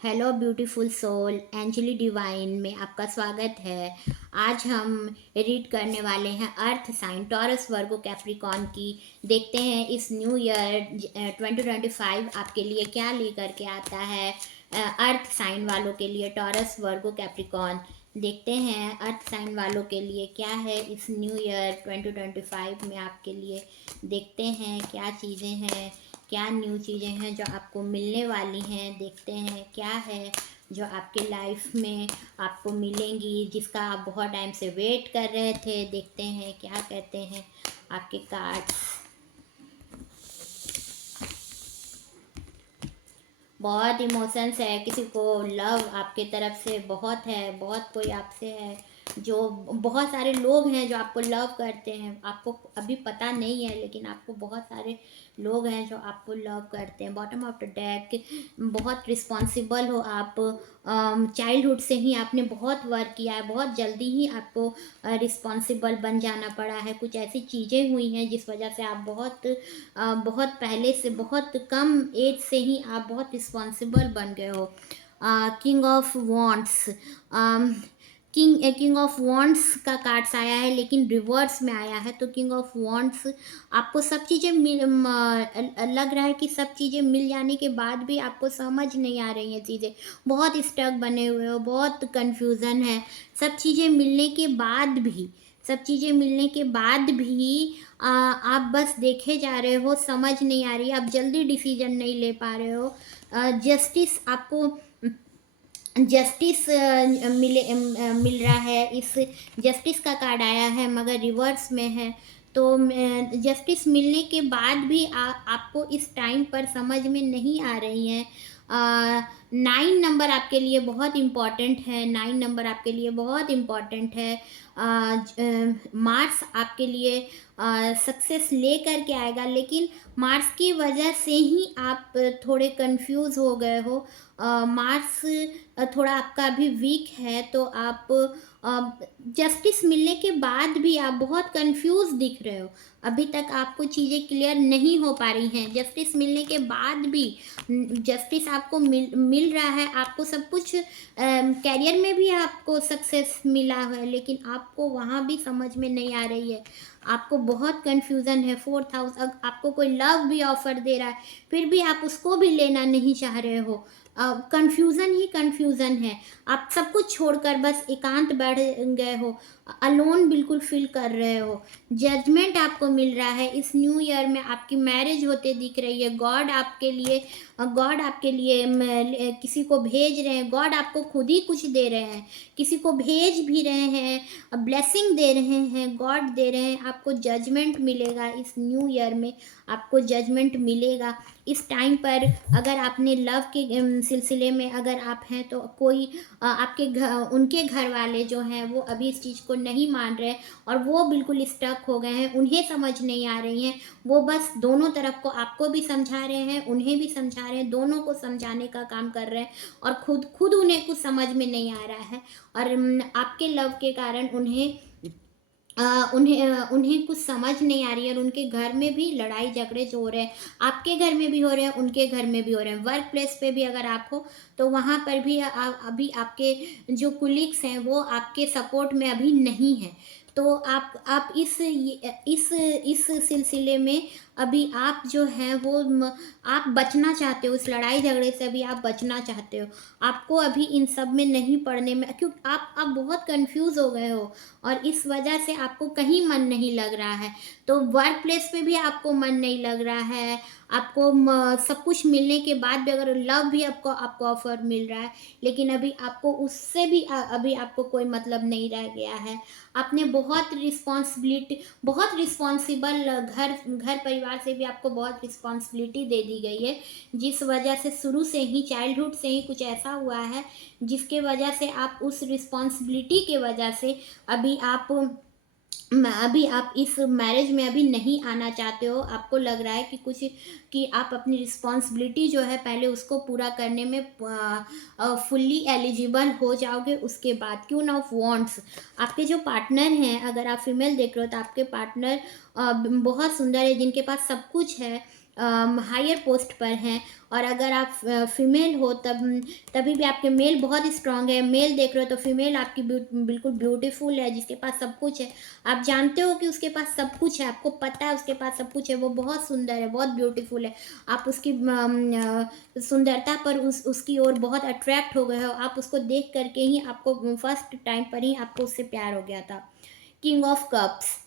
Hello beautiful soul, एंजली divine में आपका स्वागत है। आज हम रीड करने वाले हैं earth sign Taurus Virgo Capricorn की। देखते हैं इस न्यू ईयर 2025 आपके लिए क्या लेकर के आता है। अर्थ साइन वालों के लिए टॉरस वर्गो कैप्रिकॉन देखते हैं अर्थ साइन वालों के लिए क्या है इस न्यू ईयर 2025 में आपके लिए। देखते हैं क्या चीज़ें हैं, क्या न्यू चीज़ें हैं जो आपको मिलने वाली हैं। देखते हैं क्या है जो आपके लाइफ में आपको मिलेंगी, जिसका आप बहुत टाइम से वेट कर रहे थे। देखते हैं क्या कहते हैं आपके कार्ड्स। बहुत इमोशंस है, किसी को लव आपके तरफ से बहुत है, बहुत कोई आपसे है। जो बहुत सारे लोग हैं जो आपको लव करते हैं, आपको अभी पता नहीं है लेकिन आपको बहुत सारे लोग हैं जो आपको लव करते हैं। बॉटम ऑफ द डेक, बहुत रिस्पॉन्सिबल हो आप। चाइल्डहुड से ही आपने बहुत वर्क किया है, बहुत जल्दी ही आपको रिस्पॉन्सिबल बन जाना पड़ा है। कुछ ऐसी चीज़ें हुई हैं जिस वजह से आप बहुत पहले से, बहुत कम एज से ही आप बहुत रिस्पॉन्सिबल बन गए हो। King of wants, king of wants का कार्ड्स आया है लेकिन रिवर्स में आया है। तो किंग ऑफ वॉन्ट्स, आपको सब चीज़ें लग रहा है कि सब चीज़ें मिल जाने के बाद भी आपको समझ नहीं आ रही हैं चीज़ें। बहुत स्टक बने हुए हो, बहुत कन्फ्यूज़न है। सब चीज़ें मिलने के बाद भी, सब चीज़ें मिलने के बाद भी आप बस देखे जा रहे हो, समझ नहीं आ रही, आप जल्दी डिसीजन नहीं ले पा रहे हो। जस्टिस आपको, जस्टिस मिल रहा है। इस जस्टिस का कार्ड आया है मगर रिवर्स में है। तो जस्टिस मिलने के बाद भी आपको इस टाइम पर समझ में नहीं आ रही हैं। 9 नंबर आपके लिए बहुत इम्पॉर्टेंट है, 9 नंबर आपके लिए बहुत इम्पॉर्टेंट है। मार्स आपके लिए सक्सेस ले कर के आएगा, लेकिन मार्स की वजह से ही आप थोड़े कंफ्यूज हो गए हो। मार्स थोड़ा आपका अभी वीक है, तो आप जस्टिस मिलने के बाद भी आप बहुत कंफ्यूज दिख रहे हो। अभी तक आपको चीज़ें क्लियर नहीं हो पा रही हैं। जस्टिस मिलने के बाद भी, जस्टिस आपको मिल रहा है, आपको सब कुछ, कैरियर में भी आपको सक्सेस मिला है लेकिन आपको वहाँ भी समझ में नहीं आ रही है। आपको बहुत कन्फ्यूज़न है। 4,000, आपको कोई लव भी ऑफ़र दे रहा है फिर भी आप उसको भी लेना नहीं चाह रहे हो। कन्फ्यूज़न ही कन्फ्यूज़न है। आप सब कुछ छोड़कर बस एकांत बैठ गए हो, अलोन बिल्कुल फील कर रहे हो। जजमेंट आपको मिल रहा है। इस न्यू ईयर में आपकी मैरिज होते दिख रही है। गॉड आपके लिए किसी को भेज रहे हैं। गॉड आपको खुद ही कुछ दे रहे हैं, किसी को भेज भी रहे हैं, ब्लेसिंग दे रहे हैं, गॉड दे रहे हैं। आपको जजमेंट मिलेगा इस न्यू ईयर में, आपको जजमेंट मिलेगा इस टाइम पर। अगर आपने लव के सिलसिले में अगर आप हैं तो कोई आपके घर, उनके घर वाले जो हैं वो अभी इस चीज़ को नहीं मान रहे हैं और वो बिल्कुल स्टक हो गए हैं, उन्हें समझ नहीं आ रही हैं। वो बस दोनों तरफ को, आपको भी समझा रहे हैं, उन्हें भी समझा रहे हैं, दोनों को समझाने का काम कर रहे हैं और खुद खुद उन्हें कुछ समझ में नहीं आ रहा है। और आपके लव के कारण उन्हें कुछ समझ नहीं आ रही है और उनके घर में भी लड़ाई झगड़े जो हो रहे हैं, आपके घर में भी हो रहे हैं, उनके घर में भी हो रहे हैं। वर्क प्लेस पे भी अगर आप हो तो वहाँ पर भी अभी आपके जो कुलीग्स हैं वो आपके सपोर्ट में अभी नहीं हैं। तो आप इस सिलसिले में अभी आप जो हैं वो आप बचना चाहते हो, इस लड़ाई झगड़े से अभी आप बचना चाहते हो। आपको अभी इन सब में नहीं पड़ने में, क्योंकि आप बहुत कंफ्यूज हो गए हो और इस वजह से आपको कहीं मन नहीं लग रहा है। तो वर्क प्लेस पे भी आपको मन नहीं लग रहा है। आपको सब कुछ मिलने के बाद भी अगर लव भी आपको आपको ऑफर मिल रहा है लेकिन अभी आपको उससे भी अभी आपको कोई मतलब नहीं रह गया है। आपने बहुत रिस्पॉन्सिबल, घर घर परिवार से भी आपको बहुत रिस्पॉन्सिबिलिटी दे दी गई है, जिस वजह से शुरू से ही, चाइल्डहुड से ही कुछ ऐसा हुआ है जिसके वजह से आप उस रिस्पॉन्सिबिलिटी के वजह से अभी आप इस मैरिज में अभी नहीं आना चाहते हो। आपको लग रहा है कि कुछ, कि आप अपनी रिस्पॉन्सिबिलिटी जो है पहले उसको पूरा करने में फुल्ली एलिजिबल हो जाओगे उसके बाद। क्वीन ऑफ वॉन्ट्स, आपके जो पार्टनर हैं, अगर आप फीमेल देख रहे हो तो आपके पार्टनर बहुत सुंदर है, जिनके पास सब कुछ है। हायर पोस्ट पर हैं, और अगर आप फीमेल हो तभी भी आपके मेल बहुत स्ट्रांग है। मेल देख रहे हो तो फीमेल आपकी बिल्कुल ब्यूटीफुल है, जिसके पास सब कुछ है। आप जानते हो कि उसके पास सब कुछ है, आपको पता है उसके पास सब कुछ है, वो बहुत सुंदर है, बहुत ब्यूटीफुल है। आप उसकी सुंदरता पर उसकी ओर बहुत अट्रैक्ट हो गए हो। आप उसको देख करके ही आपको फर्स्ट टाइम पर ही आपको उससे प्यार हो गया था। King of cups,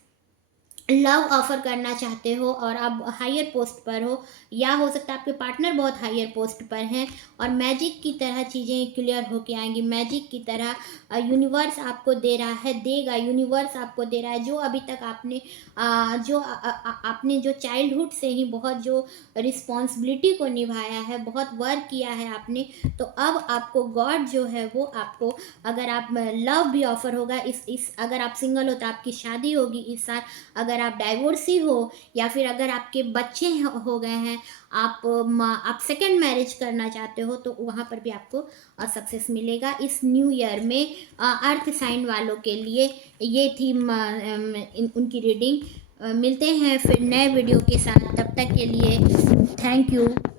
love offer करना चाहते हो और आप हायर पोस्ट पर हो, या हो सकता है आपके पार्टनर बहुत हायर पोस्ट पर हैं, और मैजिक की तरह चीज़ें क्लियर होके आएंगी। मैजिक की तरह यूनिवर्स आपको दे रहा है, देगा, यूनिवर्स आपको दे रहा है। जो अभी तक आपने आपने जो चाइल्डहुड से ही बहुत जो रिस्पॉन्सिबिलिटी को निभाया है, बहुत वर्क किया है आपने, तो अब आपको गॉड जो है वो आपको, अगर आप लव भी ऑफर होगा इस अगर आप सिंगल हो तो आपकी शादी होगी इस साल। अगर आप डाइवोर्सी हो, या फिर अगर आपके बच्चे हो गए हैं, आप सेकंड मैरिज करना चाहते हो, तो वहाँ पर भी आपको सक्सेस मिलेगा इस न्यू ईयर में। अर्थ साइन वालों के लिए ये थी उनकी रीडिंग। मिलते हैं फिर नए वीडियो के साथ, तब तक के लिए थैंक यू।